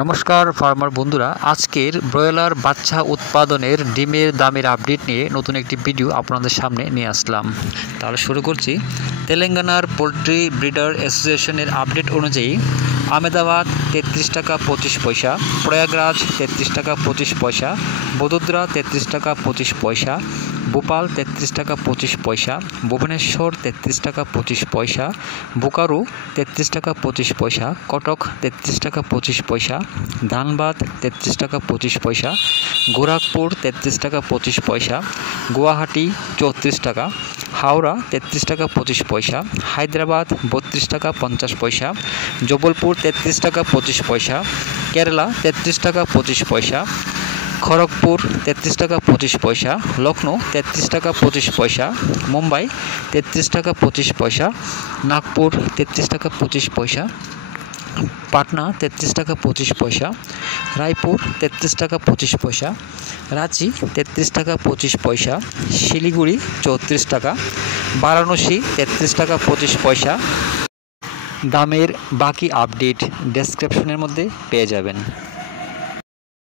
নমস্কার ফার্মার বন্ধুরা, আজকের ব্রয়লার বাচ্চা উৎপাদনের ডিমের দামের আপডেট নিয়ে নতুন একটি ভিডিও আপনাদের সামনে নিয়ে আসলাম। তাহলে শুরু করছি। তেলেঙ্গানার পোলট্রি ব্রিডার অ্যাসোসিয়েশনের আপডেট অনুযায়ী আহমেদাবাদ 33 টাকা 25 পয়সা, প্রয়াগরাজ 33 টাকা 25 পয়সা, বদোদরা 33 টাকা 25 পয়সা, ভোপাল 33 টাকা 25 পয়সা, ভুবনেশ্বর 33 টাকা 25 পয়সা, বোকারো 33 টাকা 25 পয়সা, কটক 33 টাকা 25 পয়সা, ধানবাদ 33 টাকা 25 পয়সা, গোরখপুর 33 টাকা 25 পয়সা, গুয়াহাটি 34 টাকা, হাওড়া 33 টাকা 25 পয়সা, হায়দ্রাবাদ 32 টাকা 50 পয়সা, জবলপুর 33 টাকা 25 পয়সা, কেরালা 33 টাকা 25 পয়সা, খড়গপুর 33 টাকা 25 পয়সা, লখনৌ 33 টাকা 25 পয়সা, মুম্বাই 33 টাকা 25 পয়সা, নাগপুর 33 টাকা 25 পয়সা, পাটনা 33 টাকা 25 পয়সা, রায়পুর 33 টাকা 25 পয়সা, রাঁচি 33 টাকা 25 পয়সা, শিলিগুড়ি 34 টাকা, বারাণসী 33 টাকা 25 পয়সা। দামের বাকি আপডেট ডেসক্রিপশনের মধ্যে পেয়ে যাবেন।